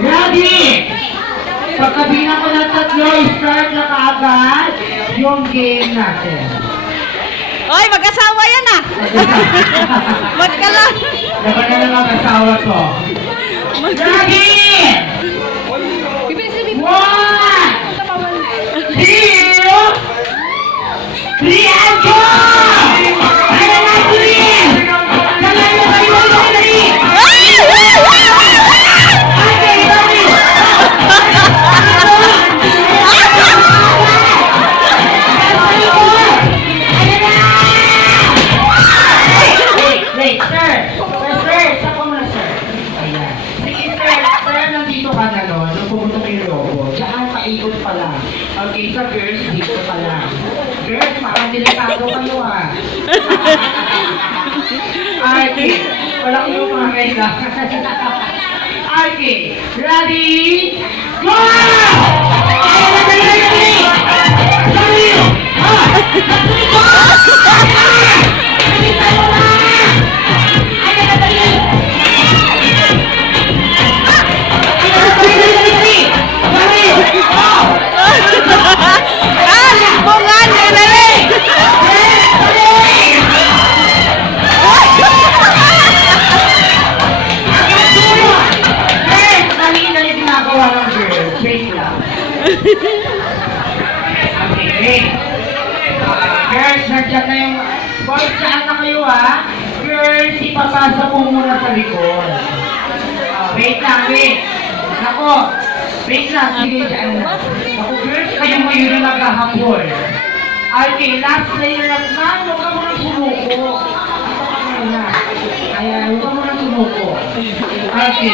Ready? Pagkabilang ko ng tatlo, start na kaagad yung game natin. Oy, mag-asawa yan ah! Magkala! Dapat na lang ang asawa ko. Ready? 1, 2, 3, and go! Ano na, please? Kamay mo kayo, dali! Wait, sir! Sir, saka muna, sir. Ayan. Sige, sir. Sir, nandito ka na, no? Nung pumunta yung lobo. Diyan, paikot pa lang. Okay, sa girls, dito pa lang. Girls, parang delikado kayo, ah. Okay. Walang yung mga kailangan. Okay. Ready? Go! Bungan, dali! Kanina yung ginagawa ng girls. Wait lang. Okay, wait. Girls, nandiyan na yung... Boys, saan na kayo, ha? Girls, ipapasa mo muna sa likod. Wait lang, wait. Ako, wait lang. Sige, dyan na. Ako, girls, kayo ngayon na nagkahapon. Okay, last player lang. Ma'am, huwag ka muna sumuko. Ako ka muna. Ayan, huwag ka muna sumuko. Okay.